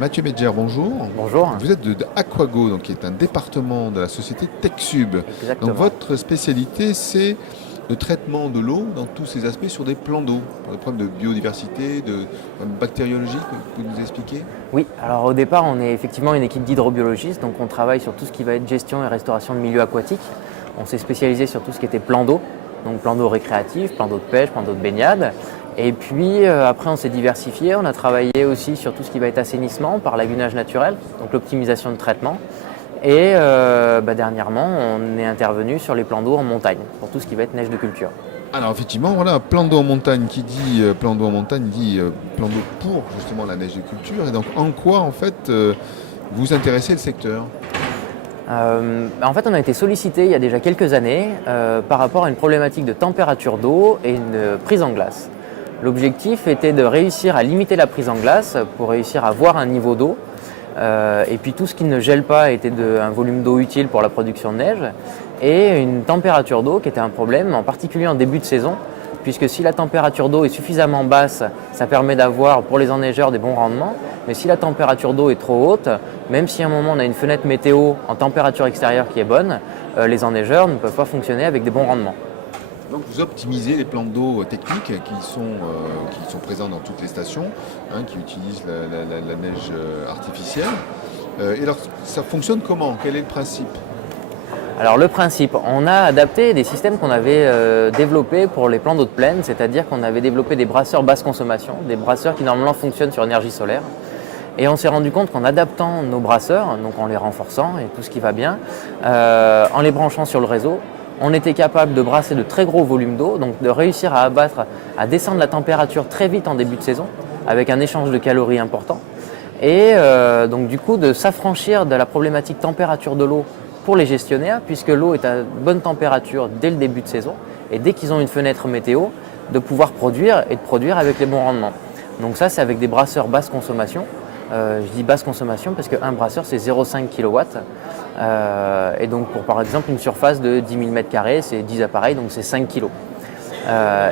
Mathieu Medger, bonjour. Bonjour. Vous êtes de Aquago, donc, qui est un département de la société TechSub. Exactement. Donc, votre spécialité, c'est le traitement de l'eau dans tous ses aspects sur des plans d'eau. Pour des problèmes de biodiversité, de problèmes bactériologiques, vous pouvez nous expliquer? Oui, alors au départ, on est effectivement une équipe d'hydrobiologistes, donc on travaille sur tout ce qui va être gestion et restauration de milieux aquatiques. On s'est spécialisé sur tout ce qui était plan d'eau, donc plan d'eau récréatif, plan d'eau de pêche, plan d'eau de baignade. Et puis après, on s'est diversifié, on a travaillé aussi sur tout ce qui va être assainissement par lagunage naturel, donc l'optimisation de traitement. Et dernièrement, on est intervenu sur les plans d'eau en montagne, pour tout ce qui va être neige de culture. Alors effectivement, voilà, plan d'eau en montagne qui dit plan d'eau en montagne dit plan d'eau pour justement la neige de culture. Et donc en quoi en fait vous intéressez le secteur? En fait, on a été sollicité il y a déjà quelques années par rapport à une problématique de température d'eau et une prise en glace. L'objectif était de réussir à limiter la prise en glace pour réussir à avoir un niveau d'eau. Et puis tout ce qui ne gèle pas était un volume d'eau utile pour la production de neige et une température d'eau qui était un problème, en particulier en début de saison, puisque si la température d'eau est suffisamment basse, ça permet d'avoir pour les enneigeurs des bons rendements, mais si la température d'eau est trop haute, même si à un moment on a une fenêtre météo en température extérieure qui est bonne, les enneigeurs ne peuvent pas fonctionner avec des bons rendements. Donc vous optimisez les plans d'eau techniques qui sont présents dans toutes les stations, qui utilisent la neige artificielle. Et alors ça fonctionne comment? Quel est le principe? Alors le principe, on a adapté des systèmes qu'on avait développés pour les plans d'eau de plaine, c'est-à-dire qu'on avait développé des brasseurs basse consommation, des brasseurs qui normalement fonctionnent sur énergie solaire. Et on s'est rendu compte qu'en adaptant nos brasseurs, donc en les renforçant et tout ce qui va bien, en les branchant sur le réseau, on était capable de brasser de très gros volumes d'eau, donc de réussir à descendre la température très vite en début de saison, avec un échange de calories important. Et donc du coup de s'affranchir de la problématique température de l'eau pour les gestionnaires, puisque l'eau est à bonne température dès le début de saison, et dès qu'ils ont une fenêtre météo, de pouvoir produire et de produire avec les bons rendements. Donc ça, c'est avec des brasseurs basse consommation. Je dis basse consommation parce qu'un brasseur, c'est 0,5 kW. Et donc pour par exemple une surface de 10 000 m², c'est 10 appareils, donc c'est 5 kg.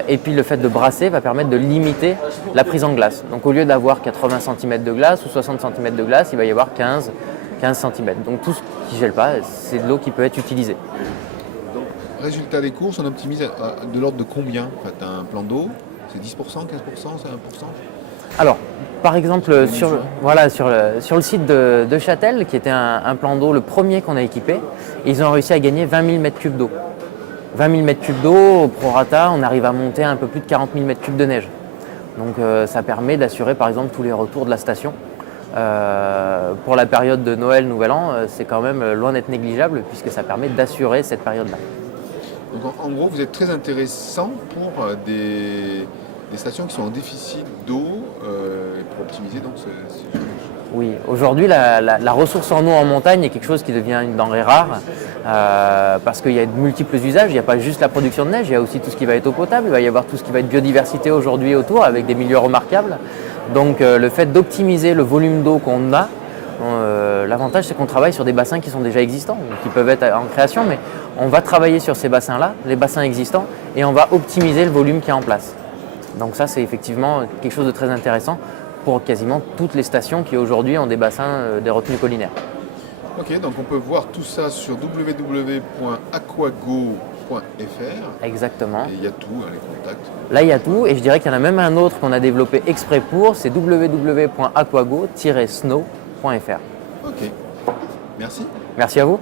Et puis le fait de brasser va permettre de limiter la prise en glace. Donc au lieu d'avoir 80 cm de glace ou 60 cm de glace, il va y avoir 15 cm. Donc tout ce qui ne gèle pas, c'est de l'eau qui peut être utilisée. Donc, résultat des courses, on optimise de l'ordre de combien? En fait, un plan d'eau, c'est 10%, 15%, c'est 1%? Alors, par exemple, sur le site de Châtel, qui était un plan d'eau, le premier qu'on a équipé, ils ont réussi à gagner 20 000 m3 d'eau. 20 000 m3 d'eau, au prorata, on arrive à monter à un peu plus de 40 000 m3 de neige. Donc ça permet d'assurer par exemple tous les retours de la station. Pour la période de Noël, Nouvel An, c'est quand même loin d'être négligeable puisque ça permet d'assurer cette période-là. Donc en gros, vous êtes très intéressant pour des stations qui sont en déficit d'eau pour optimiser donc ce genre de choses. Oui, aujourd'hui la ressource en eau en montagne est quelque chose qui devient une denrée rare parce qu'il y a de multiples usages, il n'y a pas juste la production de neige, il y a aussi tout ce qui va être eau potable, il va y avoir tout ce qui va être biodiversité aujourd'hui autour avec des milieux remarquables. Donc le fait d'optimiser le volume d'eau qu'on a, l'avantage c'est qu'on travaille sur des bassins qui sont déjà existants, qui peuvent être en création, mais on va travailler sur ces bassins-là, les bassins existants, et on va optimiser le volume qui est en place. Donc ça c'est effectivement quelque chose de très intéressant pour quasiment toutes les stations qui aujourd'hui ont des bassins, des retenues collinaires. Ok, donc on peut voir tout ça sur www.aquago.fr. Exactement. Et il y a tout, les contacts. Là il y a tout, et je dirais qu'il y en a même un autre qu'on a développé exprès pour, c'est www.aquago-snow.fr. Ok, merci. Merci à vous.